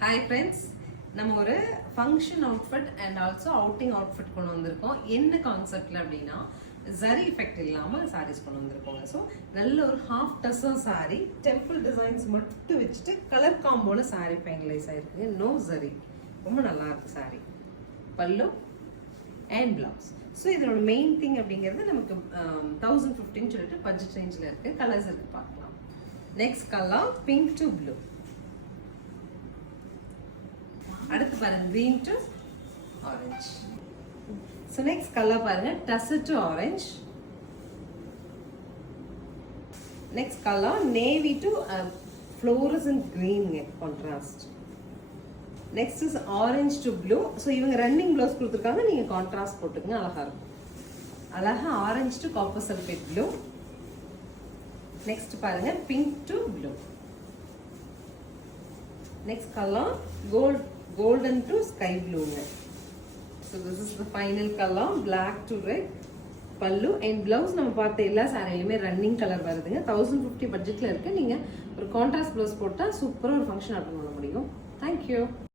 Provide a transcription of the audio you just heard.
Hi friends, நம்ம ஒரு function outfit and also outing outfit கொண்டு வந்திருக்கோம். என்ன கான்செப்டில் அப்படின்னா ஜரி எஃபெக்ட் இல்லாமல் சாரீஸ் கொண்டு வந்திருக்கோங்க. ஸோ நல்ல ஒரு half dozen sari, temple designs மட்டும் வச்சுட்டு கலர் காம்போல சாரீ ஃபைனலைஸ் ஆகிருக்கு. நோ ஜரி, ரொம்ப நல்லா இருக்கு sari. Pallu and blouse. So இதோட மெயின் திங் அப்படிங்கிறது நமக்கு 1015 சொல்லிட்டு பட்ஜெட் ரேஞ்சில் இருக்குது. கலர்ஸ் இருக்குது, பார்க்கலாம். Next colour pink to blue. அடுத்து பாருங்க green to orange. So next color பாருங்க tussar to orange. Next color navy to fluorescent green contrast. Next is orange to blue. So இவங்க ரன்னிங் ப்ளவுஸ் கொடுத்துருக்காங்க, நீங்க கான்ட்ராஸ்ட் போட்டுக்கங்க, அழகா இருக்கும். அழகா orange to copper sulphate blue. Next பாருங்க pink to blue. Next color golden to sky blue. So this is the final color, black to red. பல்லு and blouse நம்ம பார்த்த எல்லா சாரியிலுமே ரன்னிங் கலர் வருதுங்க. 1050 பட்ஜெட்ல இருக்கு. நீங்க ஒரு கான்ட்ராஸ்ட் ப்ளவுஸ் போட்டா சூப்பரா ஒரு ஃபங்க்ஷன் அட்டெண்ட் பண்ண முடியும். Thank you.